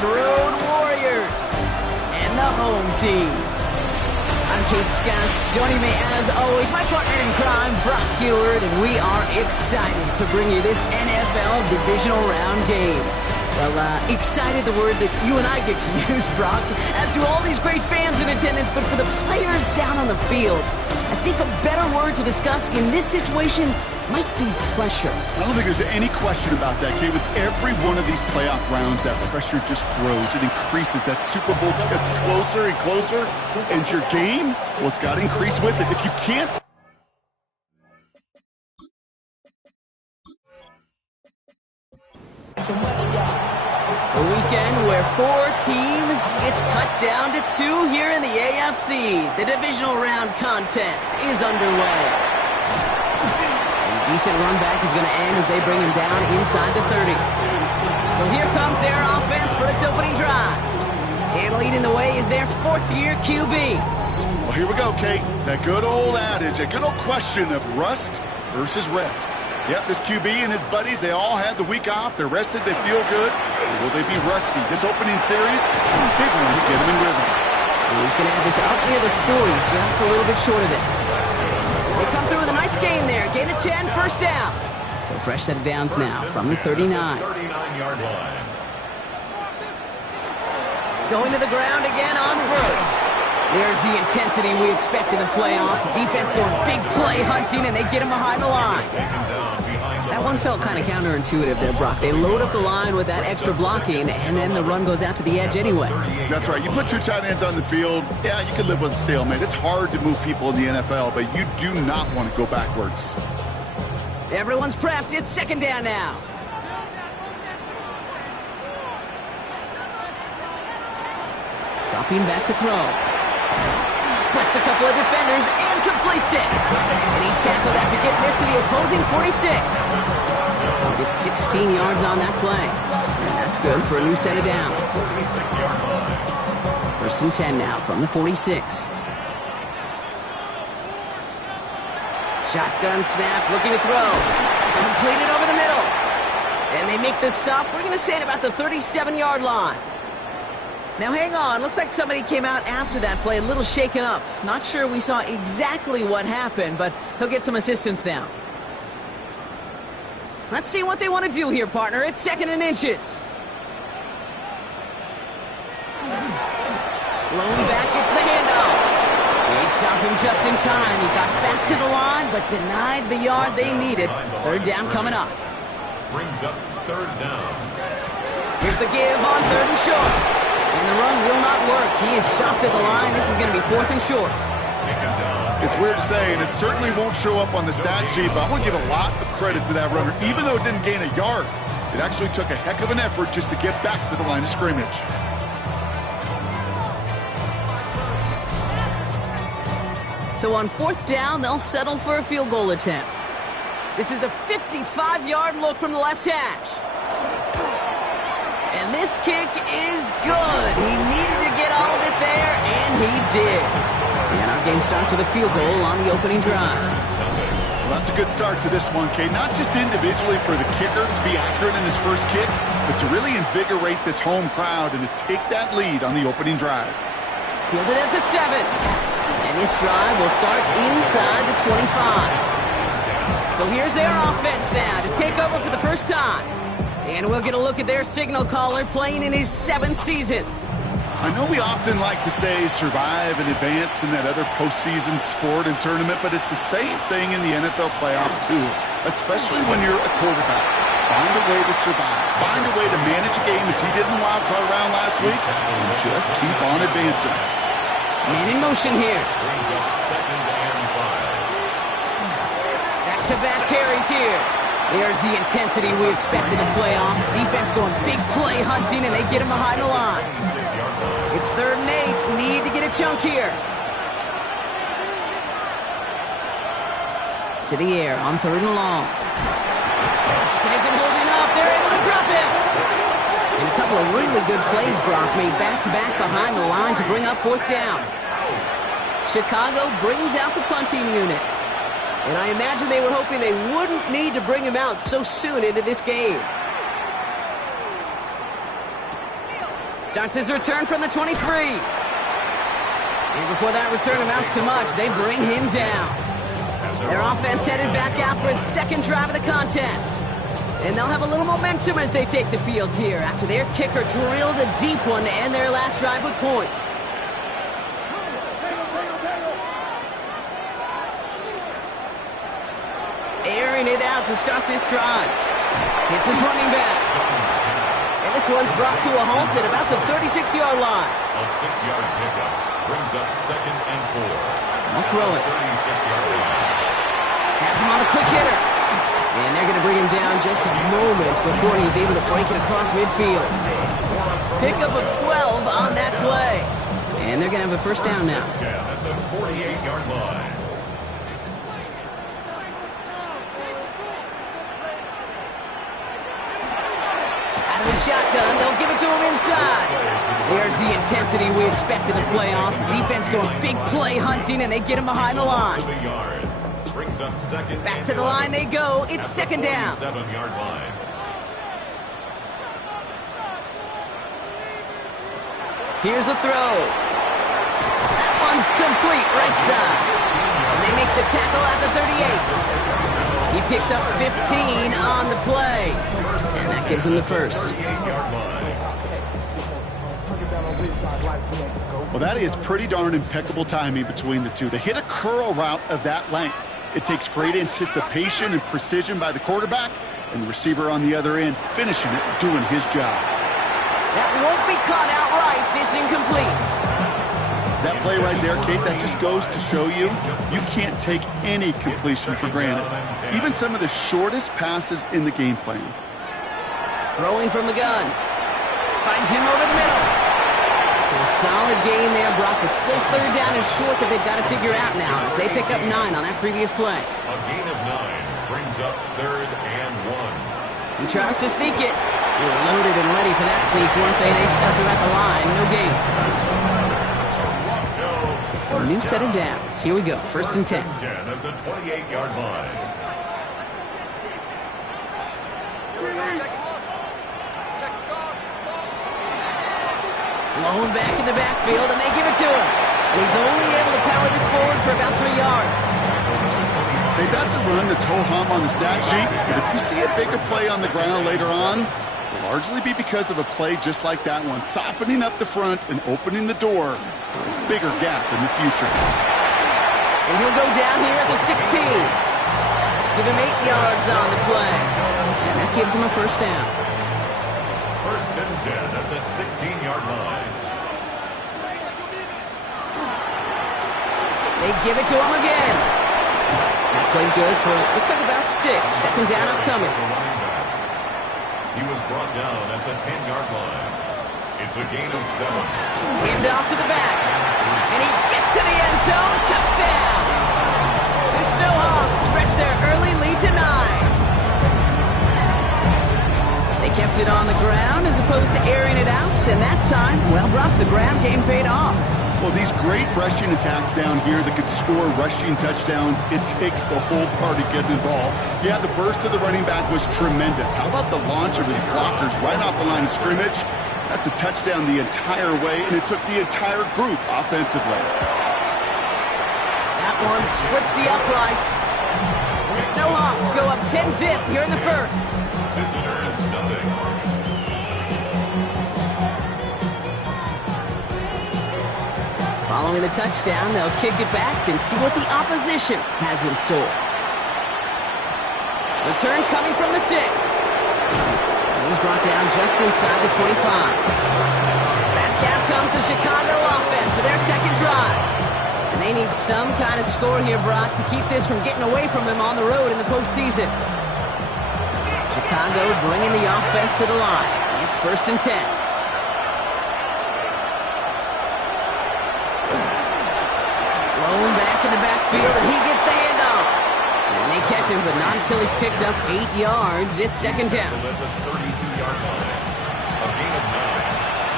Road Warriors and the home team. I'm Kate Scott. Joining me as always, my partner in crime, Brock Heward, and we are excited to bring you this NFL divisional round game. Well, excited, the word that you and I get to use, Brock, as do all these great fans in attendance, but for the players down on the field, I think a better word to discuss in this situation might be pressure. I don't think there's any question about that, Kate. With every one of these playoff rounds, that pressure just grows. It increases. That Super Bowl gets closer and closer, and your game, well, it's got to increase with it. If you can't... A weekend where 4 teams gets cut down to 2 here in the AFC. The divisional round contest is underway. A decent run back is going to end as they bring him down inside the 30. So here comes their offense for its opening drive. And leading the way is their 4th-year QB. Well, here we go, Kate. That good old adage, that good old question of rust versus rest. Yep, this QB and his buddies, they all had the week off. They're rested, they feel good. Will they be rusty? This opening series, a big one to get them in rhythm. He's going to have this out near the 40, just a little bit short of it. They come through with a nice gain there. Gain of 10, first down. So fresh set of downs now from the 39. 39-yard line. Going to the ground again on first. There's the intensity we expect in the playoffs. The defense going big play hunting, and they get him behind the line. That one felt kind of counterintuitive there, Brock. They load up the line with that extra blocking, and then the run goes out to the edge anyway. That's right. You put 2 tight ends on the field, yeah, you can live with a stalemate. It's hard to move people in the NFL, but you do not want to go backwards. Everyone's prepped. It's second down now. Dropping back to throw. Splits a couple of defenders and completes it. And he's tackled after getting this to the opposing 46. He'll get 16 yards on that play. And that's good for a new set of downs. First and 10 now from the 46. Shotgun snap, looking to throw. Completed over the middle. And they make the stop. We're going to say it about the 37-yard line. Now, hang on. Looks like somebody came out after that play a little shaken up. Not sure we saw exactly what happened, but he'll get some assistance now. Let's see what they want to do here, partner. It's 2nd and inches. Blown back, it's the handoff. They stopped him just in time. He got back to the line, but denied the yard they needed. 3rd down coming up. Brings up 3rd down. Here's the give on 3rd and short. And the run will not work. He is stopped at the line. This is going to be 4th and short. It's weird to say, and it certainly won't show up on the stat sheet, but I want to give a lot of credit to that runner. Even though it didn't gain a yard, it actually took a heck of an effort just to get back to the line of scrimmage. So on 4th down, they'll settle for a field goal attempt. This is a 55-yard look from the left hash. And this kick is good. He needed to get all of it there, and he did. And our game starts with a field goal on the opening drive. Well, that's a good start to this one, Kate. Not just individually for the kicker to be accurate in his first kick, but to really invigorate this home crowd and to take that lead on the opening drive. Fielded at the 7. And this drive will start inside the 25. So here's their offense now to take over for the first time. And we'll get a look at their signal caller playing in his 7th season. I know we often like to say survive and advance in that other postseason sport and tournament, but it's the same thing in the NFL playoffs too, especially when you're a quarterback. Find a way to survive. Find a way to manage a game as he did in the wild card round last week, and just keep on advancing. Man in motion here. Back-to-back carries here. There's the intensity we expect in the playoffs. Defense going big play hunting, and they get him behind the line. It's 3rd and 8. Need to get a chunk here. To the air on 3rd and long. It isn't holding up. They're able to drop it. And a couple of really good plays, Brock, made back-to-back behind the line to bring up 4th down. Chicago brings out the punting unit. And I imagine they were hoping they wouldn't need to bring him out so soon into this game. Starts his return from the 23. And before that return amounts to much, they bring him down. Their offense headed back out for its second drive of the contest. And they'll have a little momentum as they take the field here after their kicker drilled a deep one to end their last drive with points. Airing it out to start this drive. It's his running back. And this one's brought to a halt at about the 36-yard line. A 6-yard pickup brings up 2nd and 4. I'll throw it. 36-yard line. Has him on a quick hitter. And they're going to bring him down just a moment before he's able to break it across midfield. Pickup of 12 on that play. And they're going to have a first down now. 10 at the 48-yard line. Out of the shotgun, they'll give it to him inside. There's the intensity we expect in the playoffs. The defense going big play hunting, and they get him behind the line. Brings up 2nd. Back to the line they go. It's 2nd down. 7-yard line. Here's a throw. That one's complete right side. And they make the tackle at the 38. He picks up 15 on the play. And that gives him the first. 38-yard line. Well, that is pretty darn impeccable timing between the two. To hit a curl route of that length, it takes great anticipation and precision by the quarterback, and the receiver on the other end finishing it, doing his job. That won't be caught outright. It's incomplete. That play right there, Kate, that just goes to show you, you can't take any completion for granted. Even some of the shortest passes in the game plan. Throwing from the gun. Finds him over the middle. So a solid gain there, Brock, but still 3rd down and short that they've got to figure out now as they pick up 9 on that previous play. A gain of 9 brings up 3rd and 1. He tries to sneak it. They were loaded and ready for that sneak, weren't they? They stuck him at the line. No gain. So a new set of downs. Here we go. 1st and 10. 10 at the 28-yard line. Blown back in the backfield, and they give it to him. And he's only able to power this forward for about 3 yards. Hey, that's a run that's ho-hum on the stat sheet, but if you see a bigger play on the ground later on, it'll largely be because of a play just like that one, softening up the front and opening the door for a bigger gap in the future. And he'll go down here at the 16. Give him 8 yards on the play. And that gives him a first down. 1st and 10 at the 16-yard line. They give it to him again. That played good for, looks like about 6. 2nd down upcoming. He was brought down at the 10-yard line. It's a gain of 7. Hand off to the back. And he gets to the end zone. Touchdown. The Snowhawks stretch their early lead to 9. They kept it on the ground as opposed to airing it out. And that time, well, Brock, the ground game paid off. Well, these great rushing attacks down here that could score rushing touchdowns, it takes the whole party getting involved. Yeah, the burst of the running back was tremendous. How about the launch of his blockers right off the line of scrimmage? That's a touchdown the entire way, and it took the entire group offensively. That one splits the uprights. And the Snowhawks go up 10-zip here in the first. Visitors nothing. Following the touchdown, they'll kick it back and see what the opposition has in store. Return coming from the 6. And he's brought down just inside the 25. Back out comes the Chicago offense for their second drive. And they need some kind of score here, Brock, to keep this from getting away from them on the road in the postseason. Chicago bringing the offense to the line. It's 1st and 10. Blown back in the backfield, and he gets the handoff. And they catch him, but not until he's picked up 8 yards. It's 2nd down. At the 32-yard line. A gain of 9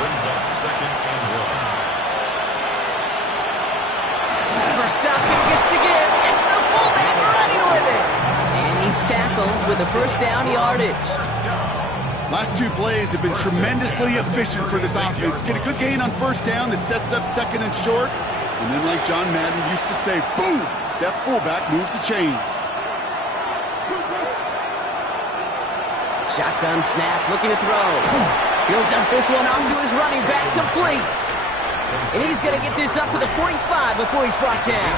brings up 2nd and 1. Verstappen gets the give. It's the fullback running with it. And he's tackled with the first down yardage. Last two plays have been tremendously efficient for this offense. Get a good gain on first down that sets up second and short. And then like John Madden used to say, boom, that fullback moves the chains. Shotgun snap, looking to throw. He'll dump this one off to his running back, complete. And he's going to get this up to the 45 before he's brought down.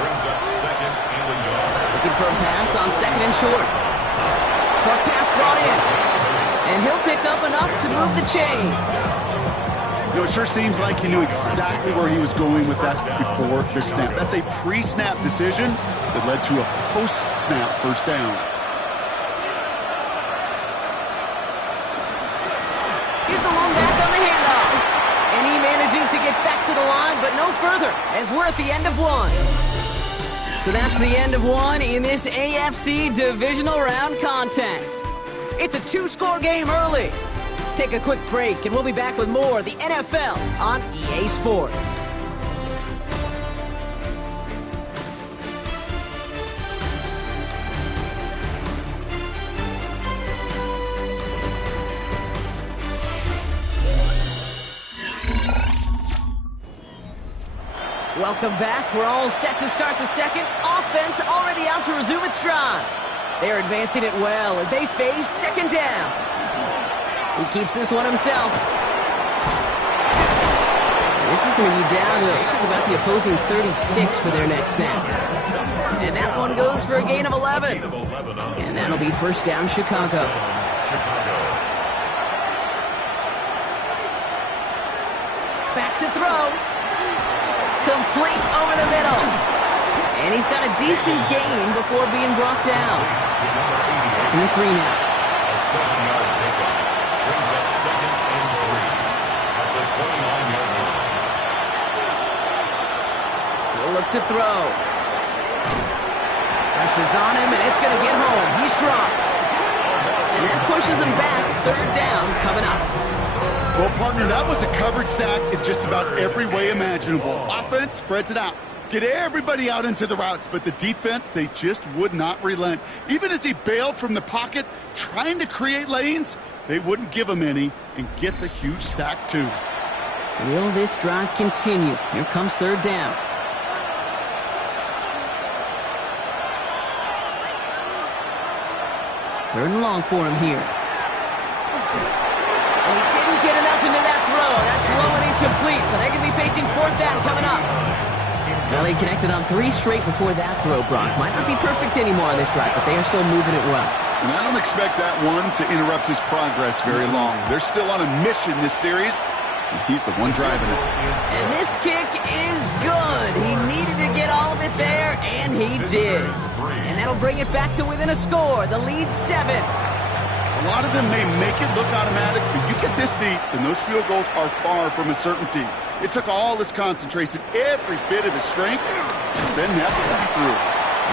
Brings up second and a yard. Looking for a pass on second and short. Short pass brought in. And he'll pick up enough to move the chains. You know, it sure seems like he knew exactly where he was going with that before the snap. That's a pre-snap decision that led to a post-snap first down. Here's the lone back on the handoff. And he manages to get back to the line, but no further, as we're at the end of one. So that's the end of one in this AFC Divisional Round contest. It's a two-score game early. Take a quick break, and we'll be back with more of the NFL on EA Sports. Welcome back. We're all set to start the second. Offense already out to resume its stride. They're advancing it well as they face second down. He keeps this one himself. This is going to be down to, looks like about the opposing 36 for their next snap. And that one goes for a gain of 11. And that'll be first down, Chicago. Back to throw. Complete over the middle. And he's got a decent gain before being brought down. Second and 3 now. A 7-yard pickup. Brings up second and 3 at the 29-yard line. He'll look to throw. Pressure's on him, and it's going to get home. He's dropped. And that pushes him back. Third down coming up. Well, partner, that was a coverage sack in just about every way imaginable. Offense spreads it out. Get everybody out into the routes, but the defense, they just would not relent. Even as he bailed from the pocket, trying to create lanes, they wouldn't give him any and get the huge sack, too. Will this drive continue? Here comes third down. Third and long for him here. And he didn't get enough into that throw. That's low and incomplete, so they're going to be facing fourth down coming up. Well, he connected on 3 straight before that throw, Brock. Might not be perfect anymore on this drive, but they are still moving it well. And I don't expect that one to interrupt his progress very long. They're still on a mission this series, and he's the one driving it. And this kick is good. He needed to get all of it there, and he did. And that'll bring it back to within a score. The lead 7. A lot of them may make it look automatic, but you get this deep, and those field goals are far from a certainty. It took all his concentration, every bit of his strength, to send that one through.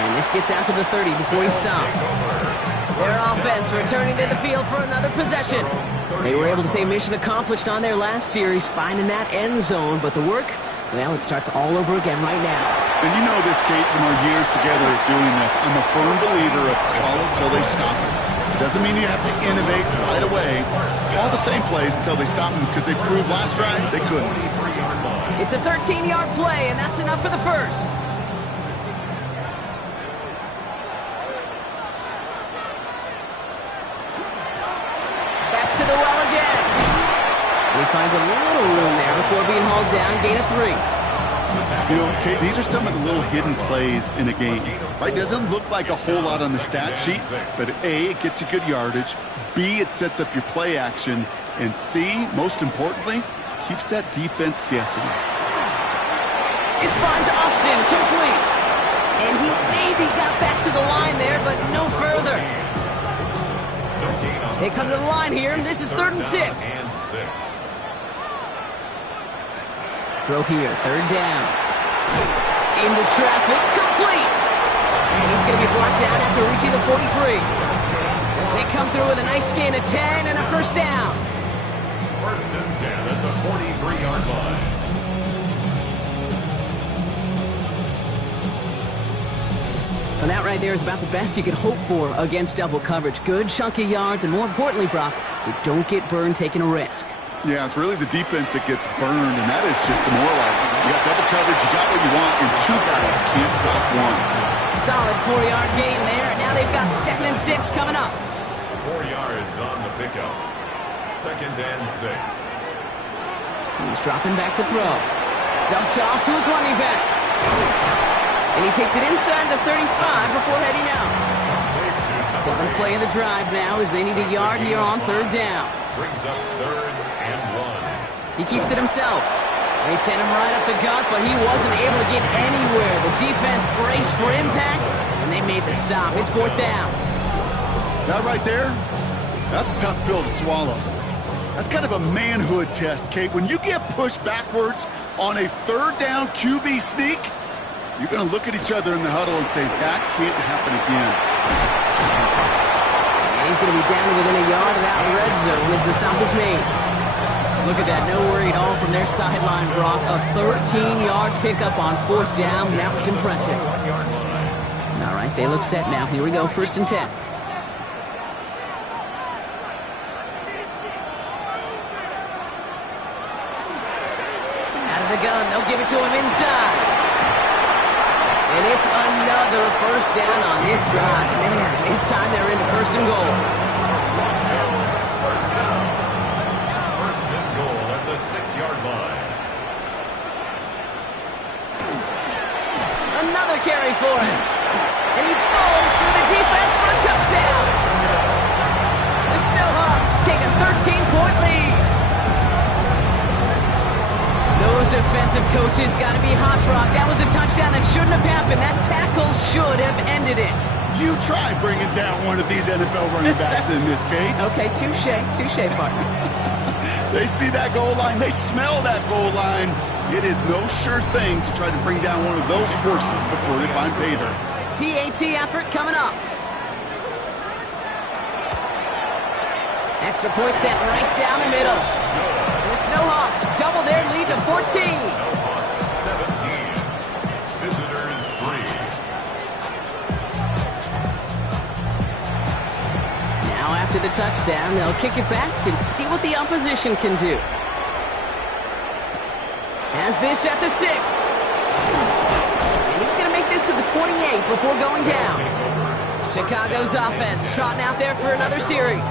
And this gets out to the 30 before he stops. Their offense returning to the field for another possession. They were able to say mission accomplished on their last series, finding that end zone, but the work, well, it starts all over again right now. And you know this, Kate, from our years together doing this. I'm a firm believer of call it till they stop it. Doesn't mean you have to innovate right away. Call the same plays until they stop them, because they proved last drive they couldn't. It's a 13-yard play, and that's enough for the first. Back to the well again. And he finds a little room there before being hauled down, gain of 3. You know, Kate, these are some of the little hidden plays in a game, right? Doesn't look like a whole lot on the stat sheet, but A, it gets you good yardage, B, it sets up your play action, and C, most importantly, keeps that defense guessing. This finds Austin complete. And he maybe got back to the line there, but no further. They come to the line here, and this is 3rd and 6. Throw here, third down. Into traffic, complete. And he's going to be brought down after reaching the 43. They come through with a nice gain of 10 and a first down. First and 10 at the 43-yard line. And that right there is about the best you could hope for against double coverage. Good chunky yards, and more importantly, Brock, you don't get burned taking a risk. Yeah, it's really the defense that gets burned, and that is just demoralizing. You got double coverage, you got what you want, and two guys can't stop one. Solid 4-yard gain there, and now they've got 2nd and 6 coming up. 4 yards on the pickup. 2nd and 6. He's dropping back to throw. Dumped off to his running back. And he takes it inside the 35 before heading out. 7th play of the drive now as they need a yard here on 3rd down. Brings up 3rd and 1. He keeps it himself. They sent him right up the gut, but he wasn't able to get anywhere. The defense braced for impact, and they made the stop. It's 4th down. That right there, that's a tough pill to swallow. That's kind of a manhood test, Kate. When you get pushed backwards on a 3rd down QB sneak, you're going to look at each other in the huddle and say, that can't happen again. And he's going to be down within a yard of that red zone as the stop is made. Look at that, no worry at all from their sideline, Brock. A 13-yard pickup on 4th down. That was impressive. All right, they look set now. Here we go, 1st and 10. Out of the gun, they'll give it to him inside. And it's another 1st down on this drive. Man, this time they're into 1st and goal. 1st down. 1st and goal at the 6-yard line. Another carry for him. And he falls through the defense for a touchdown. The Snowhawks take a 13-point lead. Those defensive coaches got to be hot, Brock. That was a touchdown that shouldn't have happened. That tackle should have ended it. You try bringing down one of these NFL running backs in this case. Okay, touche, partner. They see that goal line. They smell that goal line. It is no sure thing to try to bring down one of those horses before they find pay dirt. PAT effort coming up. Extra point set right down the middle. The Snowhawks double their lead to 14. Snowhawks 17. Visitors 3. Now after the touchdown, they'll kick it back and see what the opposition can do. Has this at the 6. And he's going to make this to the 28 before going down. Chicago's offense trotting out there for another series.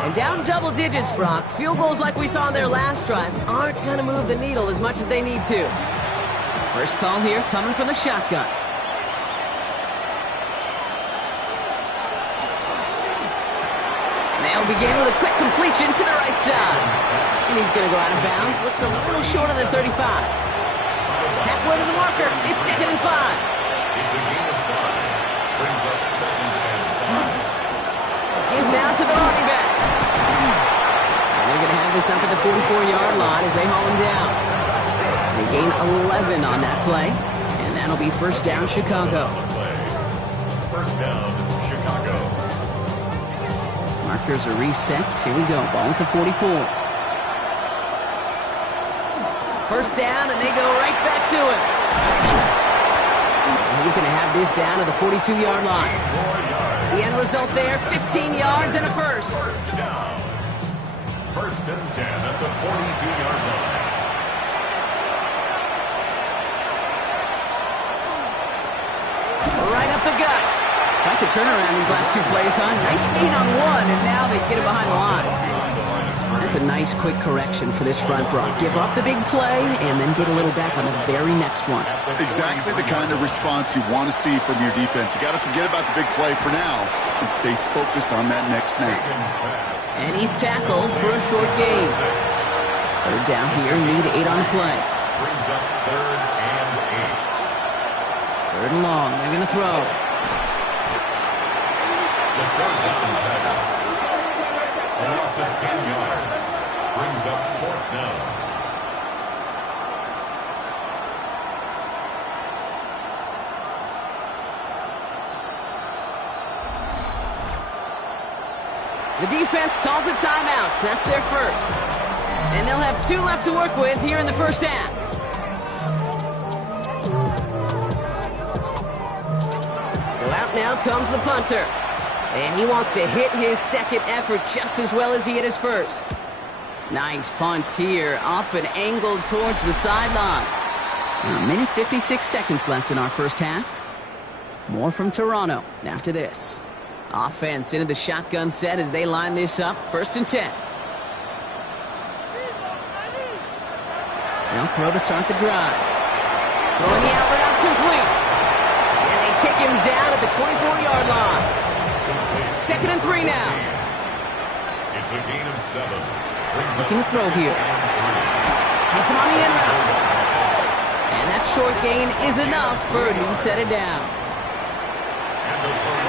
And down double digits, Brock. Field goals like we saw in their last drive aren't going to move the needle as much as they need to. First call here coming from the shotgun. They'll begin with a quick completion to the right side. And he's going to go out of bounds. Looks a little short of the 35. Halfway to the marker. It's 2nd and 5. It's a gain of 5. Brings up 2nd and 5. Give now to the running back. And they're going to have this up at the 44-yard line as they haul him down. They gain 11 on that play, and that'll be 1st down Chicago. 1st down Chicago. Markers are reset. Here we go. Ball at the 44. 1st down, and they go right back to it. And he's going to have this down to the 42-yard line. The end result there, 15 yards and a 1st. 1st down. 1st and 10 at the 42-yard line. Right up the gut. Quite the turnaround these last 2 plays, huh? Nice gain on 1, and now they get it behind the line. That's a nice quick correction for this front, Brock. Give up the big play and then get a little back on the very next one. Exactly the kind of response you want to see from your defense. You got to forget about the big play for now and stay focused on that next snap. And he's tackled for a short gain. 3rd down here, need 8 on the play. Brings up 3rd and 8. 3rd and long, they're going to throw. The 3rd down pass. A loss of 10 yards. Brings up 4th down. The defense calls a timeout. So that's their 1st. And they'll have 2 left to work with here in the 1st half. So out Out now comes the punter. And he wants to hit his second effort just as well as he hit his first. Nice punt here, up and angled towards the sideline. A minute 56 seconds left in our first half. More from Toronto after this. Offense into the shotgun set as they line this up. 1st and 10. They'll throw to start the drive. Throwing the out route complete. And they take him down at the 24-yard line. 2nd and 3 now. It's a gain of 7. Looking to throw here. Hits him on the end route. And that short gain is enough for a new set of downs.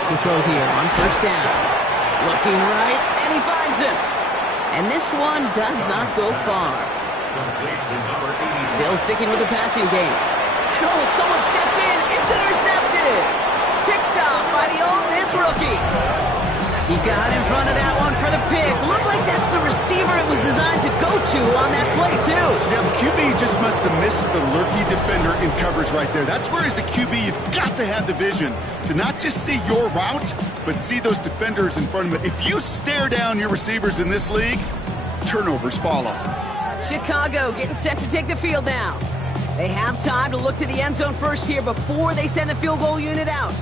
To throw here on 1st down. Looking right, and he finds him. And this one does not go far. Still sticking with the passing game. And oh, someone stepped in. It's intercepted. Picked off by the Ole Miss rookie. He got in front of that one for the pick. Looked like that's the receiver it was designed to go to on that play, too. Yeah, the QB just must have missed the lurky defender in coverage right there. That's where, as a QB, you've got to have the vision to not just see your route, but see those defenders in front of it. If you stare down your receivers in this league, turnovers follow. Chicago getting set to take the field now. They have time to look to the end zone first here before they send the field goal unit out.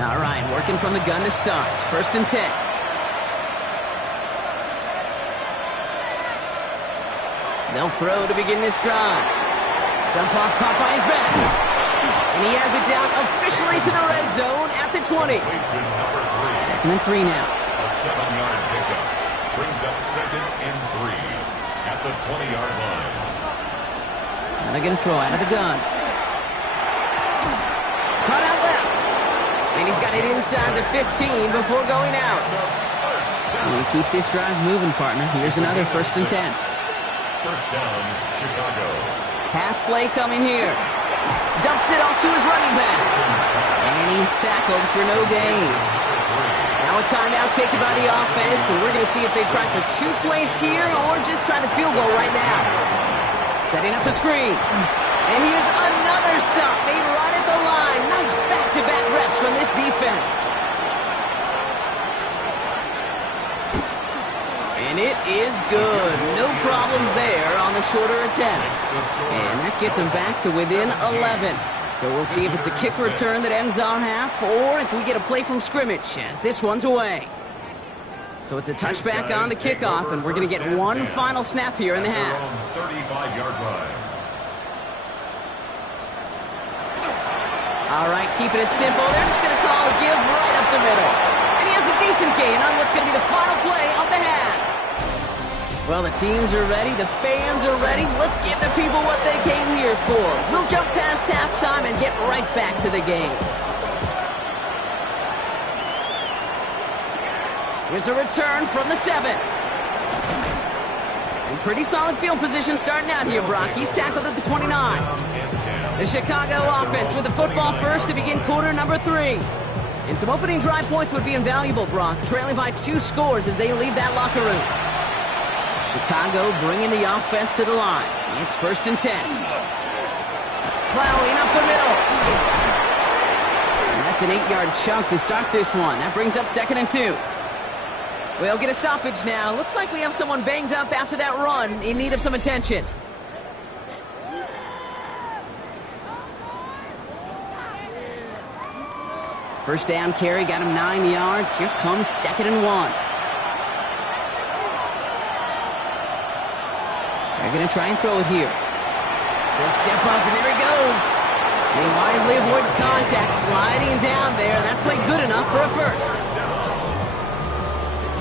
All right, working from the gun to start. 1st and 10. They'll throw to begin this drive. Dump off caught by his back. And he has it down officially to the red zone at the 20. 2nd and 3 now. A 7-yard pickup brings up 2nd and 3 at the 20-yard line. Now they're going to throw out of the gun. Caught out left. And he's got it inside the 15 before going out. You keep this drive moving, partner. Here's another 1st and 10. 1st down, Chicago. Pass play coming here. Dumps it off to his running back. And he's tackled for no gain. Now a timeout taken by the offense, and we're going to see if they try for 2 plays here or just try the field goal right now. Setting up the screen. And here's another stop made right at the line. Nice back-to-back reps from this defense. And it is good. No problems there on the shorter attempt. And that gets them back to within 11. So we'll see if it's a kick return that ends our half or if we get a play from scrimmage as this one's away. So it's a touchback on the kickoff, and we're going to get one final snap here in the half. 35-yard line. All right, keeping it simple. They're just going to call a give right up the middle. And he has a decent gain on what's going to be the final play of the half. Well, the teams are ready. The fans are ready. Let's give the people what they came here for. We'll jump past halftime and get right back to the game. Here's a return from the 7. And pretty solid field position starting out here, Brock. He's tackled at the 29. The Chicago offense with the football first to begin quarter number 3. And some opening drive points would be invaluable, Brock, trailing by 2 scores as they leave that locker room. Chicago bringing the offense to the line. It's 1st and 10. Plowing up the middle. And that's an 8-yard chunk to start this one. That brings up 2nd and 2. We'll get a stoppage now. Looks like we have someone banged up after that run in need of some attention. First down carry, got him 9 yards. Here comes 2nd and 1. They're going to try and throw it here. He'll step up, and there he goes. He wisely avoids contact, sliding down there. That played good enough for a first.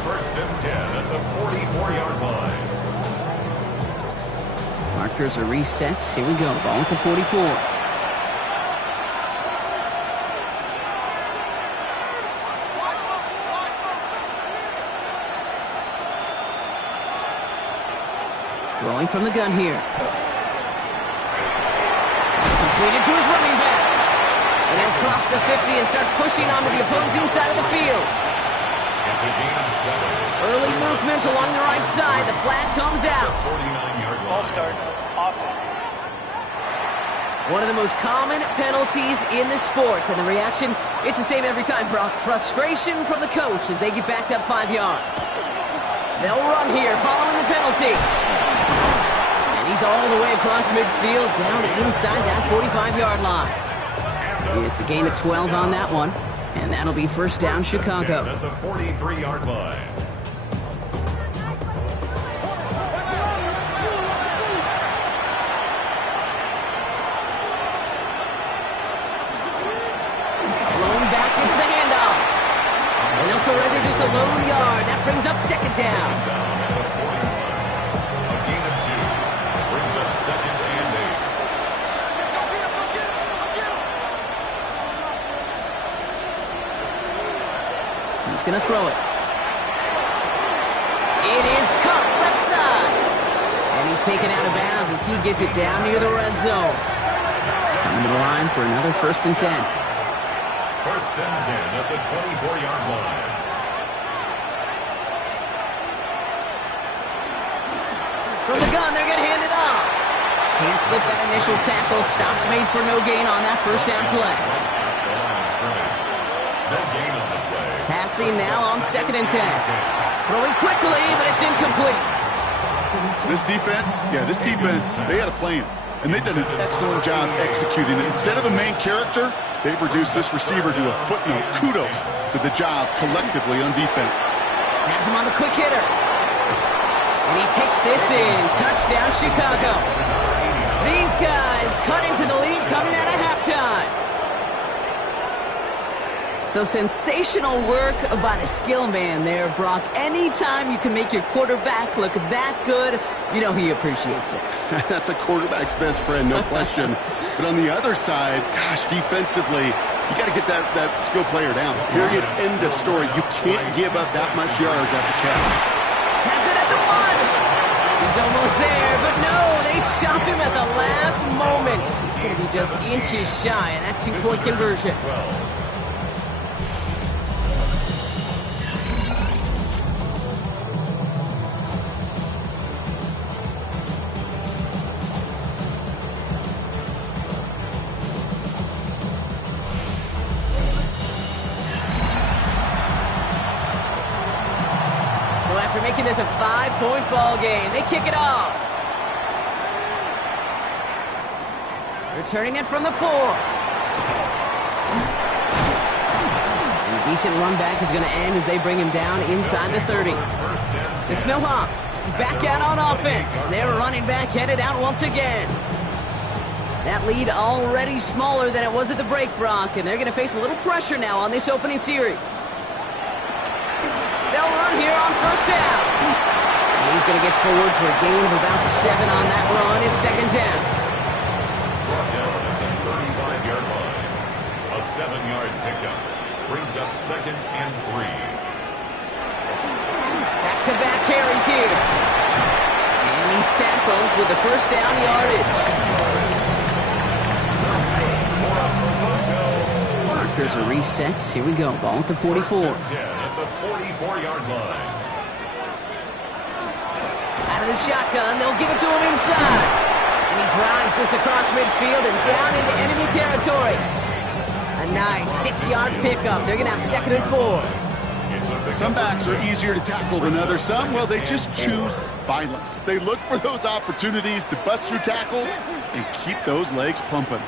1st and 10 at the 44-yard line. Markers are reset. Here we go. Ball at the 44. Throwing from the gun here. Completed to his running back. And then cross the 50 and start pushing onto the opposing side of the field. It's a gain of 7. Early movement along the right side. The flag comes out. 49-yard line. Ball start. Offense. One of the most common penalties in the sport, and the reaction, it's the same every time, Brock. Frustration from the coach as they get backed up 5 yards. They'll run here following the penalty. And he's all the way across midfield down inside that 45-yard line. It's a gain of 12 on that one, and that'll be first down, Chicago. At the 43-yard line. Surrender just a lone yard. That brings up second down. A gain of 2 brings up second and 8. He's going to throw it. It is caught left side. And he's taken out of bounds as he gets it down near the red zone. Coming to the line for another 1st and 10. First and 10 at the 24-yard line. From the gun, they're going to hand it off. Can't slip that initial tackle. Stops made for no gain on that first down play. No gain on the play. Passing now on 2nd and 10. Throwing quickly, but it's incomplete. This defense, they had a plan. And they've done an excellent job executing it. Instead of a main character, they've reduced this receiver to a footnote. Kudos to the job collectively on defense. Has him on the quick hitter. And he takes this in. Touchdown, Chicago. These guys cut into the lead coming out of halftime. So sensational work by the skill man there, Brock. Anytime you can make your quarterback look that good, you know he appreciates it. That's a quarterback's best friend, no question. But on the other side, gosh, defensively, you got to get that skill player down. Period. End of story. You can't give up that much yards after catch. Has it at the 1. He's almost there, but no, they stop him at the last moment. He's going to be just inches shy of that 2-point conversion. After making this a 5-point ball game, they kick it off. Returning it from the 4. And a decent run back is going to end as they bring him down inside the 30. The Snowhawks back out on offense. Their running back headed out once again. That lead already smaller than it was at the break, Brock, and they're going to face a little pressure now on this opening series. They'll run here on first down. And he's going to get forward for a gain of about 7 on that run. It's second down. Brought down at the 35-yard line. A 7-yard pickup brings up second and 3. Back-to-back carries here. And he's tackled with the first down yardage. Markers are reset. Here we go. Ball at the 44. The 44-yard line. Out of the shotgun, they'll give it to him inside. And he drives this across midfield and down into enemy territory. A nice 6-yard pickup. They're going to have second and 4. Some backs are easier to tackle than others. Some, well, they just choose violence. They look for those opportunities to bust through tackles and keep those legs pumping.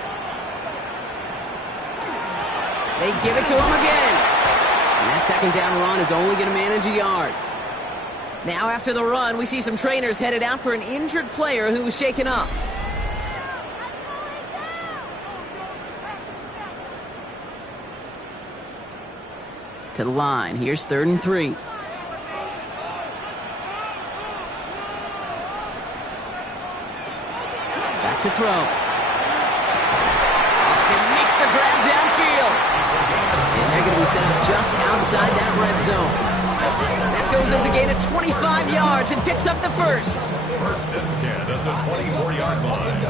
They give it to him again. And that second down run is only going to manage a yard. Now after the run, we see some trainers headed out for an injured player who was shaken up. To the line. Here's 3rd and 3. Back to throw. Austin makes the grab downfield. And they're going to be set up just outside that red zone. That goes as a gain of 25 yards and picks up the first. First and 10 at the 24-yard line.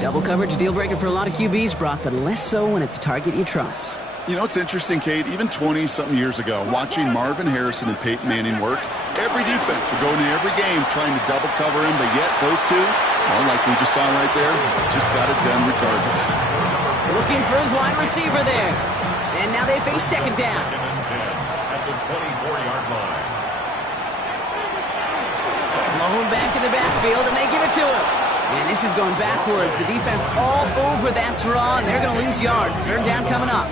Double coverage, deal breaker for a lot of QBs, Brock, but less so when it's a target you trust. You know, it's interesting, Kate, even 20-something years ago, watching Marvin Harrison and Peyton Manning work, Every defense will go into every game trying to double cover him, but yet those two, well, like we just saw right there, just got it done regardless. Looking for his wide receiver there. And now they face second down. Second and 10 at the 24-yard line. Blown back in the backfield, and they give it to him. And this is going backwards. The defense all over that draw, and they're going to lose yards. Third down coming up.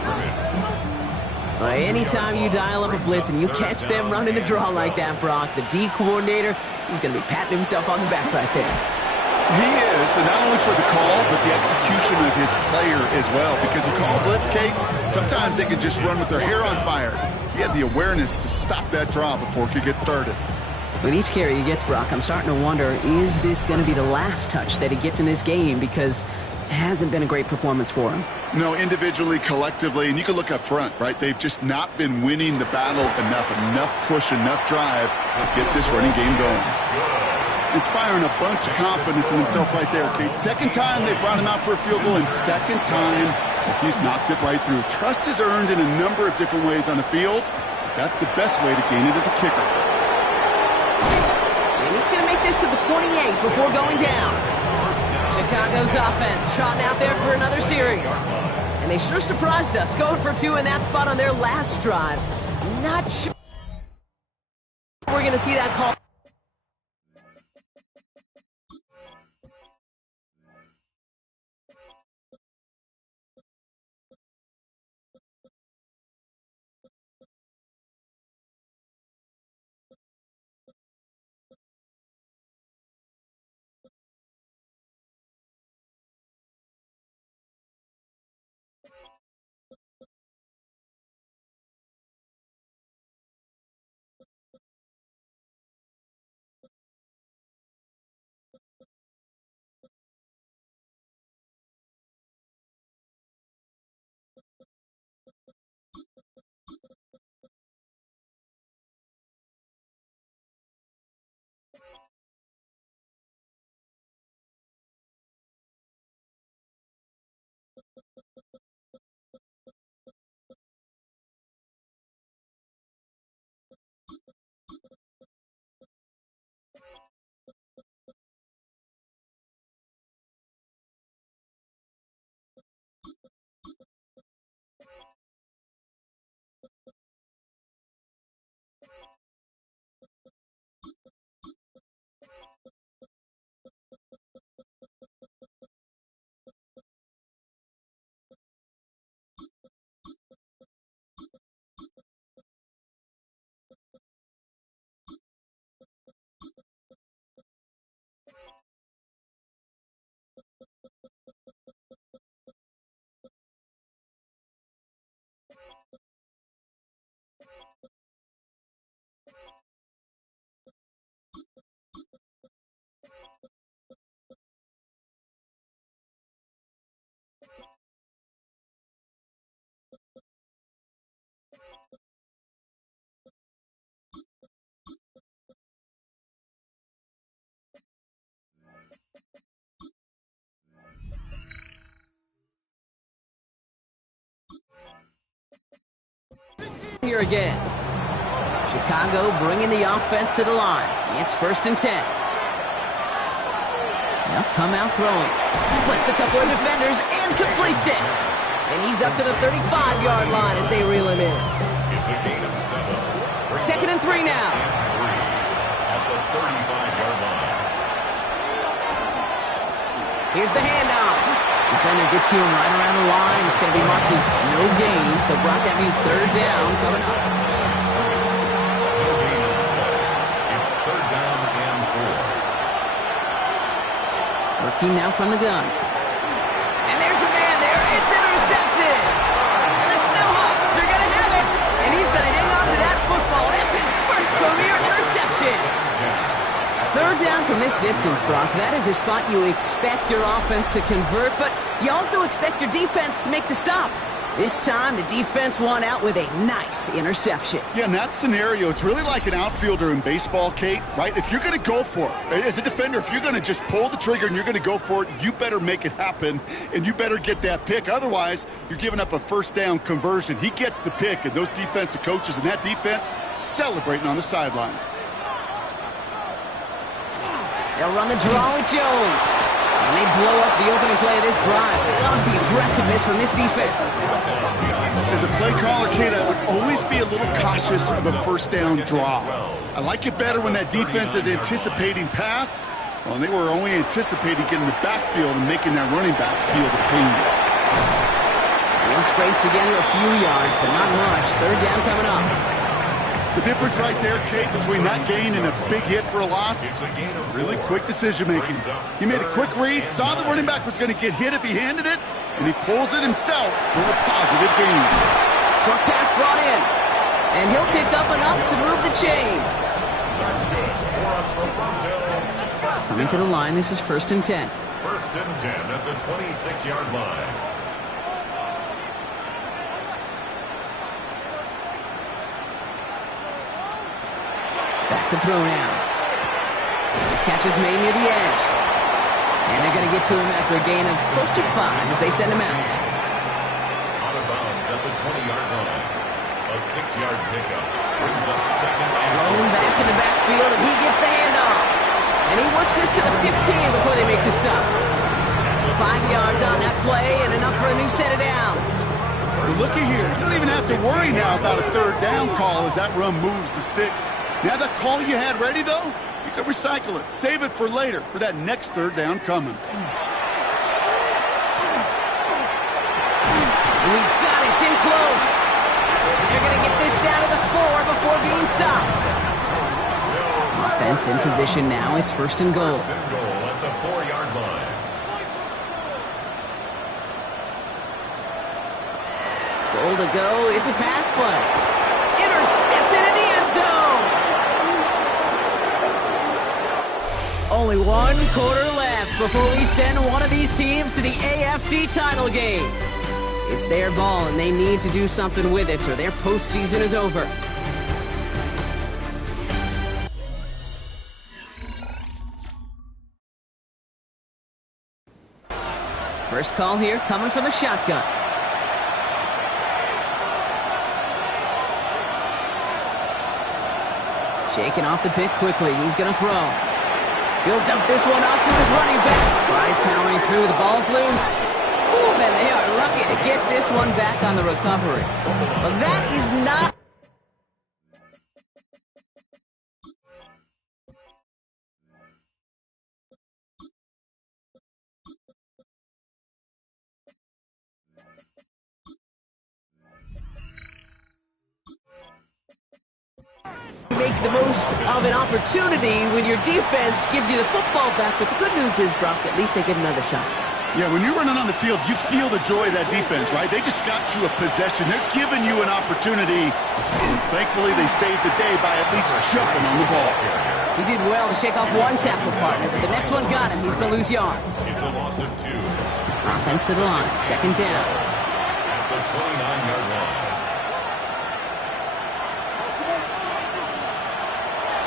Anytime you dial up a blitz and you catch them running the draw like that, Brock, the D coordinator, he's going to be patting himself on the back right there. He is, and not only for the call, but the execution of his player as well. Because you call a blitz, Kate, sometimes they can just run with their hair on fire. He had the awareness to stop that draw before it could get started. With each carry he gets, Brock, I'm starting to wonder, is this going to be the last touch that he gets in this game? Because it hasn't been a great performance for him. No, individually, collectively, and you can look up front, right? They've just not been winning the battle enough push, enough drive to get this running game going. Inspiring a bunch of confidence in himself right there, Kate. Second time they brought him out for a field goal, and second time he's knocked it right through. Trust is earned in a number of different ways on the field. That's the best way to gain it as a kicker. And he's going to make this to the 28 before going down. Chicago's offense trotting out there for another series. And they sure surprised us, going for two in that spot on their last drive. Not sure we're going to see that call. Here again. Chicago bringing the offense to the line. It's 1st and 10. Now come out throwing. Splits a couple of defenders and completes it. And he's up to the 35-yard line as they reel him in. It's a gain of 7. 2nd and 3 now. At the 35-yard line. Here's the handoff. Defender gets to him right around the line. It's going to be marked as no gain. So, Brock, that means 3rd down coming up. No gain on the play. It's 3rd down and 4. Working now from the gun. And there's a man there. It's intercepted. And the Snowhawks are going to have it. And he's going to hang on to that football. That's his first career interception. 3rd down from this distance, Brock. That is a spot you expect your offense to convert, but you also expect your defense to make the stop. This time, the defense won out with a nice interception. Yeah, in that scenario, it's really like an outfielder in baseball, Kate, right? If you're going to go for it, as a defender, if you're going to just pull the trigger and you're going to go for it, you better make it happen, and you better get that pick. Otherwise, you're giving up a 1st down conversion. He gets the pick, and those defensive coaches and that defense celebrating on the sidelines. They'll run the draw with Jones. And they blow up the opening play of this drive. Love the aggressiveness from this defense. As a play caller, Kate, I would always be a little cautious of a first down draw. I like it better when that defense is anticipating pass. Well, and they were only anticipating getting the backfield and making that running back feel the pain. They'll scrape together a few yards, but not much. Third down coming up. The difference right there, Kate, between that gain and a big hit for a loss is really quick decision-making. He made a quick read, saw the running back was going to get hit if he handed it, and he pulls it himself for a positive gain. Short pass brought in, and he'll pick up enough to move the chains. Coming to the line, this is 1st and 10. 1st and 10 at the 26-yard line. Back to throw now. Catch is made near the edge. And they're going to get to him after a gain of close to 5 as they send him out. Out of bounds at the 20-yard line. A 6-yard pickup brings up 2nd and Thrown back in the backfield, and he gets the handoff. And he works this to the 15 before they make the stop. 5 yards on that play and enough for a new set of downs. Well, looky here. You don't even have to worry now about a third down call as that run moves the sticks. Now that call you had ready, though, you can recycle it. Save it for later for that next third down coming. And he's got it. It's in close. And they're going to get this down to the 4 before being stopped. Offense in position now. It's 1st and goal. 1st and goal at the 4-yard line. Goal to go. It's a pass play. Intercepted in the end zone. Only 1 quarter left before we send one of these teams to the AFC title game. It's their ball, and they need to do something with it, or their postseason is over. First call here coming from the shotgun. Shaking off the pick quickly. He's going to throw. He'll dump this one off to his running back. Fries powering through. The ball's loose. Ooh, and they are lucky to get this one back on the recovery. But that is not... make the most of an opportunity when your defense gives you the football back. But the good news is, Brock, at least they get another shot. Yeah, when you're running on the field, you feel the joy of that defense, right? They just got you a possession. They're giving you an opportunity. And thankfully, they saved the day by at least jumping on the ball. He did well to shake off one tackle partner, but the next one got him. He's going to lose yards. It's a loss of 2. Offense to the line. 2nd down. At the 29-yard line.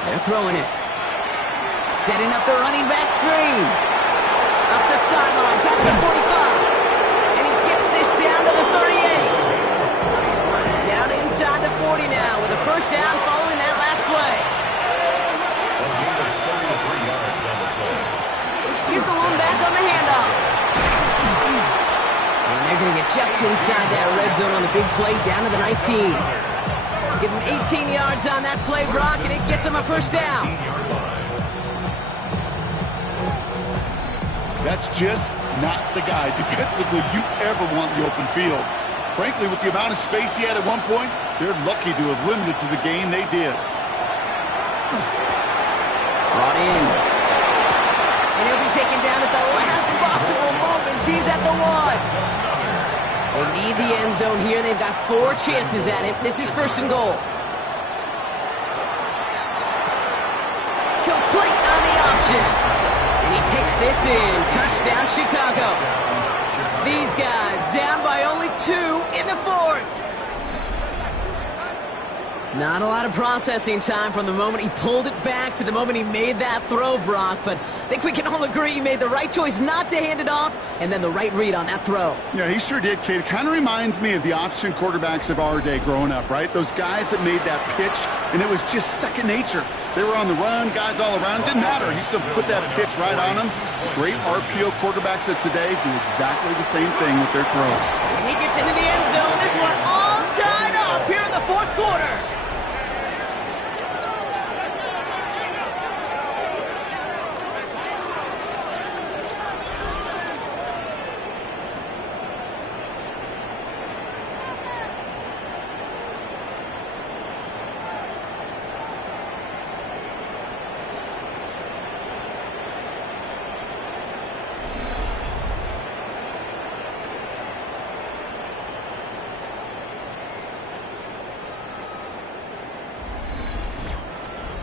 They're throwing it. Setting up the running back screen. Up the sideline, past the 45. And he gets this down to the 38. Down inside the 40 now with a first down following that last play. Here's the one back on the handoff. And they're going to get just inside that red zone on the big play down to the 19. Give him 18 yards on that play, Brock, and it gets him a first down. That's just not the guy defensively you ever want in the open field. Frankly, with the amount of space he had at one point, they're lucky to have limited to the game they did. Brought in. And he'll be taken down at the last possible moment. He's at the 1. They need the end zone here. They've got 4 chances at it. This is 1st and goal. Complete on the option. And he takes this in. Touchdown, Chicago. These guys down by only 2 in the 4th. Not a lot of processing time from the moment he pulled it back to the moment he made that throw, Brock. But I think we can all agree he made the right choice not to hand it off, and then the right read on that throw. Yeah, he sure did, Kate. It kind of reminds me of the option quarterbacks of our day growing up, right? Those guys that made that pitch, and it was just second nature. They were on the run, guys all around. Didn't matter. He still put that pitch right on them. Great RPO quarterbacks of today do exactly the same thing with their throws. And he gets into the end zone. This one all tied up here in the fourth quarter.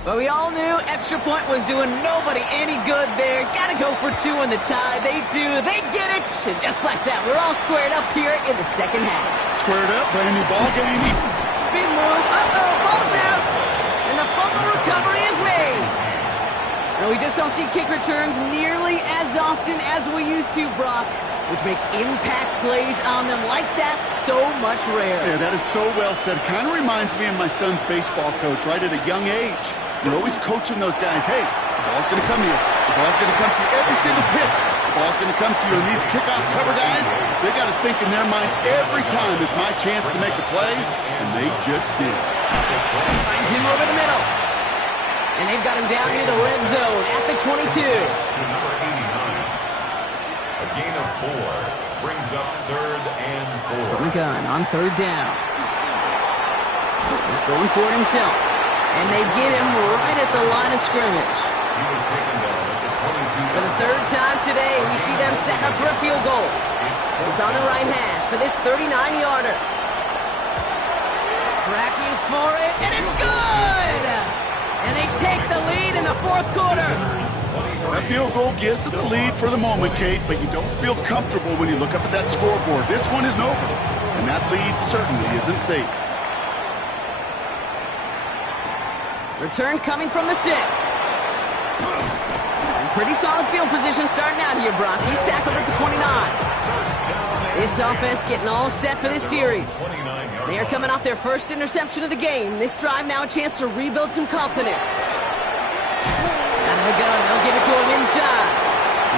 But we all knew extra point was doing nobody any good there. Gotta go for two in the tie. They do. They get it. And just like that, we're all squared up here in the second half. Squared up, brand new ball game. Spin move. Uh-oh, ball's out. And the fumble recovery is made. And we just don't see kick returns nearly as often as we used to, Brock, which makes impact plays on them like that so much rarer. Yeah, that is so well said. Kind of reminds me of my son's baseball coach, right, at a young age. You're always coaching those guys, hey, the ball's going to come to you. The ball's going to come to you every single pitch. The ball's going to come to you. And these kickoff cover guys, they got to think in their mind every time is my chance to make a play, and they just did. Finds him over the middle. And they've got him down near the red zone at the 22. To number 89. A gain of 4 brings up 3rd and 4. From the gun on 3rd down. He's going for it himself. And they get him right at the line of scrimmage. He was taken down at the 22. For the 3rd time today, we see them setting up for a field goal. It's on the right hash for this 39-yarder. Tracking for it, and it's good! And they take the lead in the fourth quarter. That field goal gives them the lead for the moment, Kate, but you don't feel comfortable when you look up at that scoreboard. This one isn't over, and that lead certainly isn't safe. Return coming from the 6. And pretty solid field position starting out here, Brock. He's tackled at the 29. This offense getting all set for this series. They are coming off their first interception of the game. This drive now a chance to rebuild some confidence. Out of the gun, they'll give it to him inside.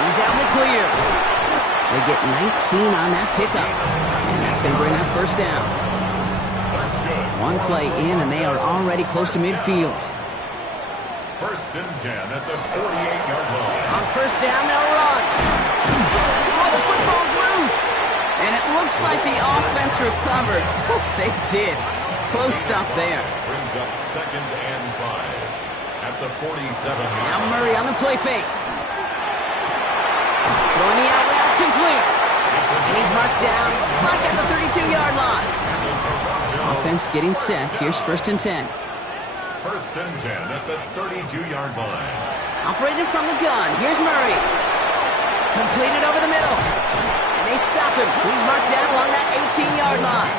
He's out in the clear. They get 19 on that pickup. And that's going to bring up 1st down. One play in, and they are already close to midfield. 1st and 10 at the 48-yard line. On 1st down, they'll run. Oh, the football's loose. And it looks like the offense recovered. Whew, they did. Close stuff there. Brings up 2nd and 5 at the 47-yard Now line. Murray on the play fake. Throwing the out route complete. And he's marked down. Looks like at the 32-yard line. Offense getting set. Here's 1st and 10. 1st and 10 at the 32-yard line. Operating from the gun. Here's Murray. Completed over the middle. And they stop him. He's marked down along that 18-yard line.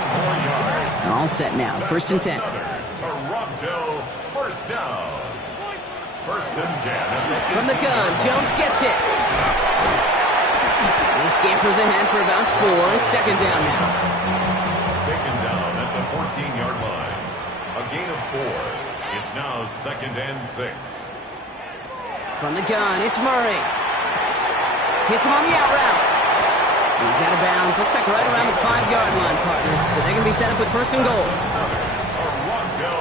All set now. 1st and 10. Toronto 1st down. 1st and 10 at the From the gun. Jones gets it. He scampers ahead for about 4. It's 2nd down now. Taken down at the 14-yard line. A gain of 4. It's now 2nd and 6. From the gun, it's Murray. Hits him on the out route. He's out of bounds. Looks like right around the 5-yard line, partner. So they're going to be set up with 1st and goal. Toronto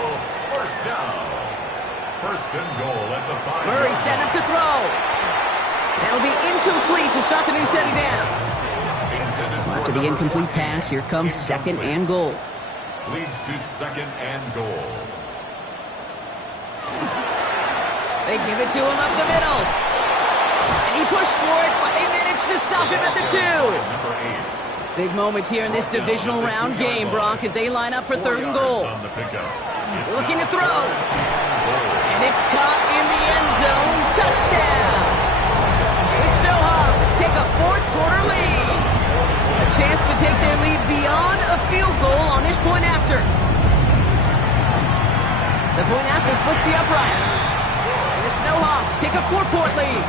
1st down. 1st and goal at the 5. Murray set up to throw. That'll be incomplete to start the new set of downs. After the incomplete pass, here comes 2nd and goal. Leads to 2nd and goal. They give it to him up the middle. And he pushed for it, but they managed to stop him at the 2. Big moments here in this divisional round game, Brock, as they line up for 3rd and goal. Looking to throw. And it's caught in the end zone. Touchdown. The Snowhawks take a fourth quarter lead. A chance to take their lead beyond a field goal on this point after. The point after splits the uprights. And the SHawks take a 4-point lead.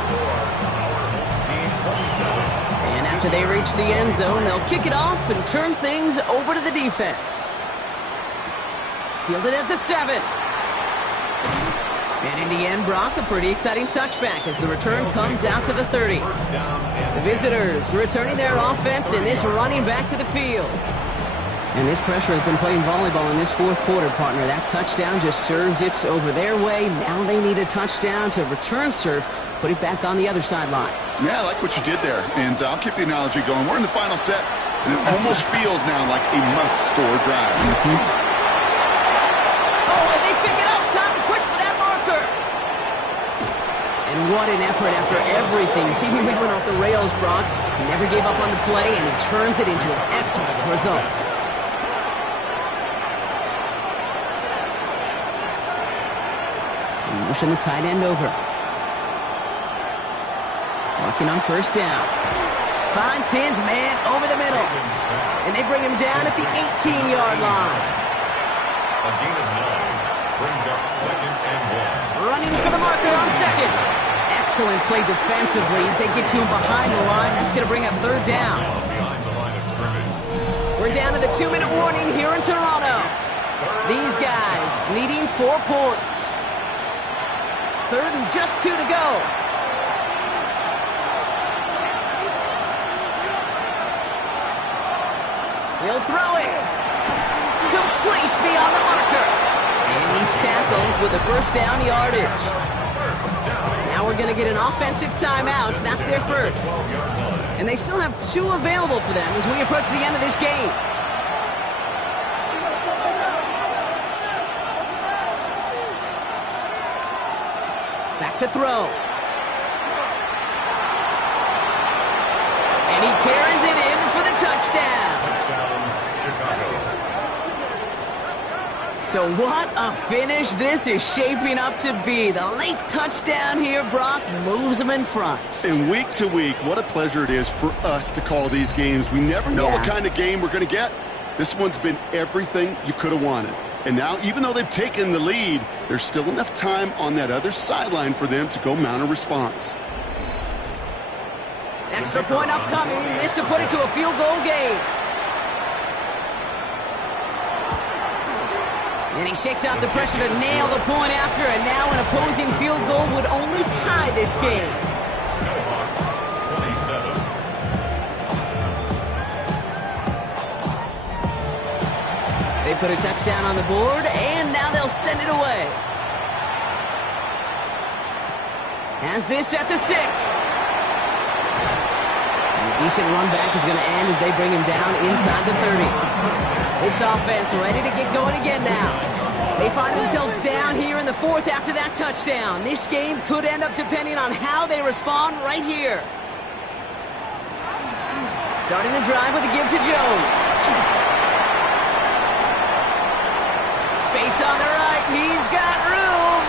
And after they reach the end zone, they'll kick it off and turn things over to the defense. Fielded at the 7. And in the end, Brock, a pretty exciting touchback as the return comes out to the 30. The visitors returning their offense and this running back to the field. And this pressure has been playing volleyball in this fourth quarter, partner. That touchdown just served it over their way. Now they need a touchdown to return serve, put it back on the other sideline. Yeah, I like what you did there. And I'll keep the analogy going. We're in the final set, and it almost feels now like a must-score drive. And what an effort after everything seemingly went off the rails, Brock. He never gave up on the play, and he turns it into an excellent result. Motion the tight end over. Working on first down. Finds his man over the middle. And they bring him down at the 18-yard line. A gain of 9 brings up 2nd and 1. Running for the marker on second. Excellent play defensively as they get to him behind the line. That's going to bring up third down. Behind the line of scrimmage. We're down to the 2-minute warning here in Toronto. These guys needing 4 points. Third and just 2 to go. He'll throw it. Complete beyond the marker. And he's tackled with a first down yardage. Now we're going to get an offensive timeout. That's their first. And they still have 2 available for them as we approach the end of this game. Back to throw. And he carries it in for the touchdown. Touchdown, Chicago. So what a finish this is shaping up to be. The late touchdown here, Brock, moves them in front. And week to week, what a pleasure it is for us to call these games. We never know what kind of game we're going to get. This one's been everything you could have wanted. And now, even though they've taken the lead, there's still enough time on that other sideline for them to go mount a response. Extra point upcoming. This to put it to a field goal game. And he shakes out the pressure to nail the point after, and now an opposing field goal would only tie this game. SHawks 27. They put a touchdown on the board, and now they'll send it away. Has this at the 6. And a decent run back is going to end as they bring him down inside the 30. This offense ready to get going again now. They find themselves down here in the 4th after that touchdown. This game could end up depending on how they respond right here. Starting the drive with a give to Jones. Space on the right. He's got room.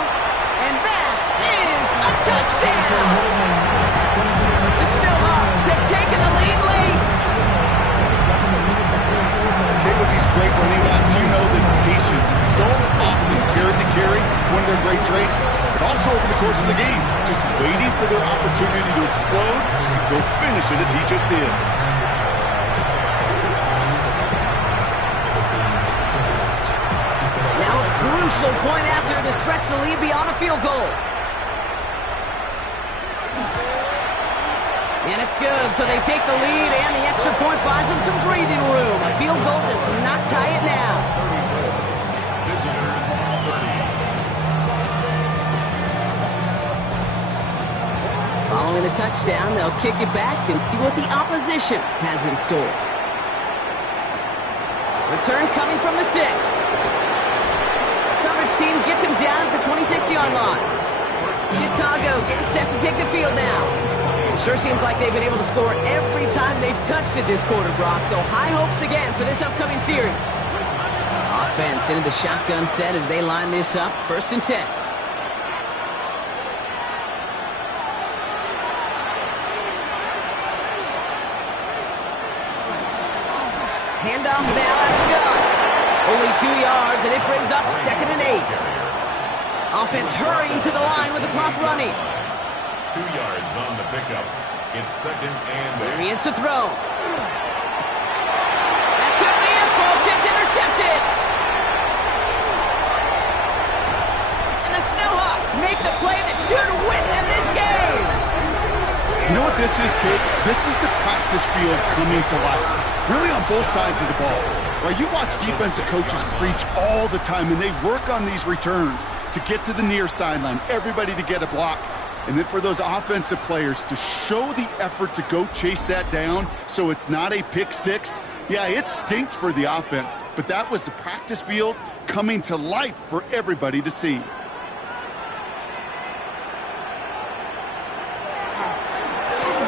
And that is a touchdown. The SHawks have taken the lead late. With these great running backs, you know that patience is so often carried to carry, one of their great traits, but also over the course of the game, just waiting for their opportunity to explode, go finish it as he just did. Now a crucial point after to stretch the lead beyond a field goal. And it's good, so they take the lead, and the extra point buys them some breathing room. A field goal does not tie it now. Visitors 30. Following the touchdown, they'll kick it back and see what the opposition has in store. Return coming from the 6. Coverage team gets him down at the 26-yard line. Chicago getting set to take the field now. It sure seems like they've been able to score every time they've touched it this quarter, Brock. So high hopes again for this upcoming series. Offense into the shotgun set as they line this up. 1st and 10. Handoff now out of the gun. Only 2 yards, and it brings up 2nd and 8. Offense hurrying to the line with the clock running. 2 yards on the pickup. It's second and There he is to throw. That could be it, folks. It's intercepted. And the Snowhawks make the play that should win them this game. You know what this is, Kate? This is the practice field coming to life. Really on both sides of the ball. Right? You watch defensive coaches preach all the time, and they work on these returns to get to the near sideline, everybody to get a block. And then for those offensive players to show the effort to go chase that down so it's not a pick six. Yeah, it stinks for the offense, but that was the practice field coming to life for everybody to see.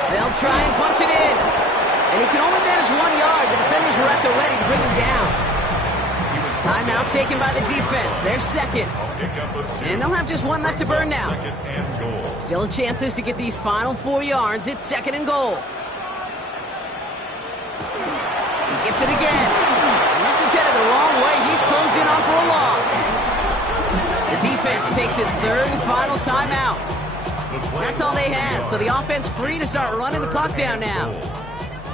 They'll try and punch it in. And he can only manage 1 yard. The defenders were at the ready to bring him down. Timeout taken by the defense. They're second. And they'll have just one left to burn now. Still chances to get these final 4 yards. It's second and goal. He gets it again. And this is headed the wrong way. He's closed in on for a loss. The defense takes its third and final timeout. That's all they had, so the offense free to start running the clock down now.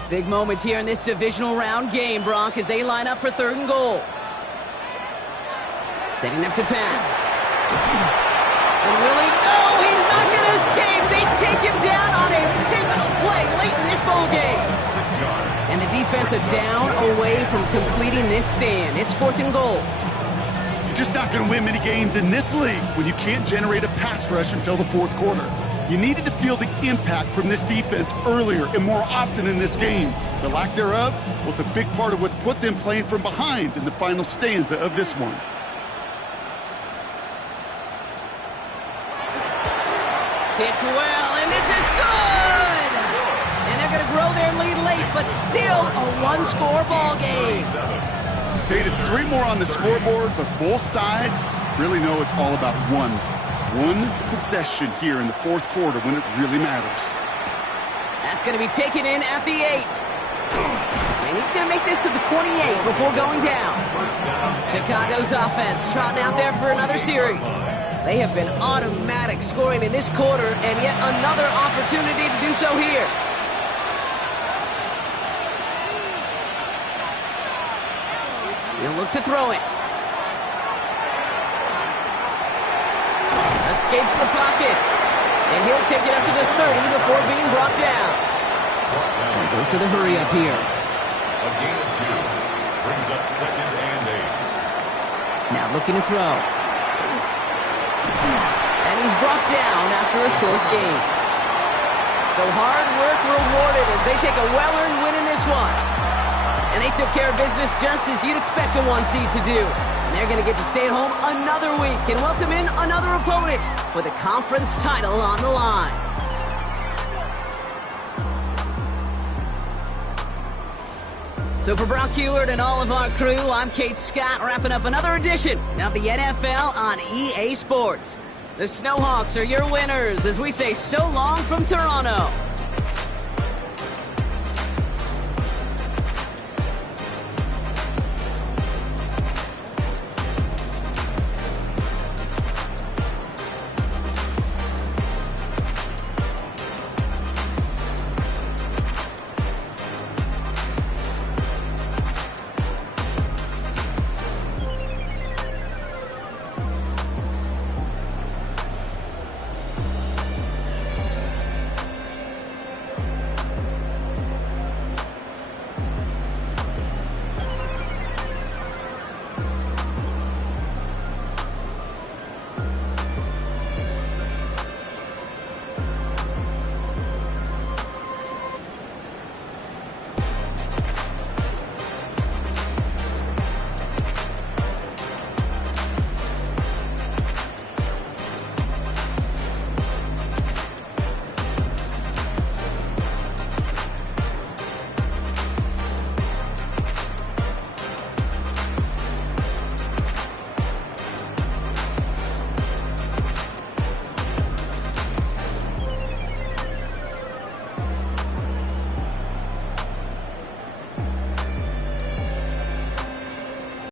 Big moments here in this divisional round game, Bronk, as they line up for third and goal. Setting up to pass. And really, no, he's not going to escape. They take him down on a pivotal play late in this ball game. And the defense are down away from completing this stand. It's fourth and goal. You're just not going to win many games in this league when you can't generate a pass rush until the fourth quarter. You needed to feel the impact from this defense earlier and more often in this game. The lack thereof, well, it's a big part of what's put them playing from behind in the final stanza of this one. Kicked well, and this is good! And they're going to grow their lead late, but still a one-score ball game. Kate, it's 3 more on the scoreboard, but both sides really know it's all about one possession here in the fourth quarter when it really matters. That's going to be taken in at the 8. And he's going to make this to the 28 before going down. Chicago's offense trotting out there for another series. They have been automatic scoring in this quarter, and yet another opportunity to do so here. He'll look to throw it. Escapes the pocket. And he'll take it up to the 30 before being brought down. And goes to the hurry up here. A gain of 2 brings up second and 8. Now looking to throw. And he's brought down after a short gain. So hard work rewarded as they take a well-earned win in this one. And they took care of business just as you'd expect a 1 seed to do. And they're going to get to stay at home another week and welcome in another opponent with a conference title on the line. So for Brock Heward and all of our crew, I'm Kate Scott, wrapping up another edition of the NFL on EA Sports. The Snowhawks are your winners as we say so long from Toronto.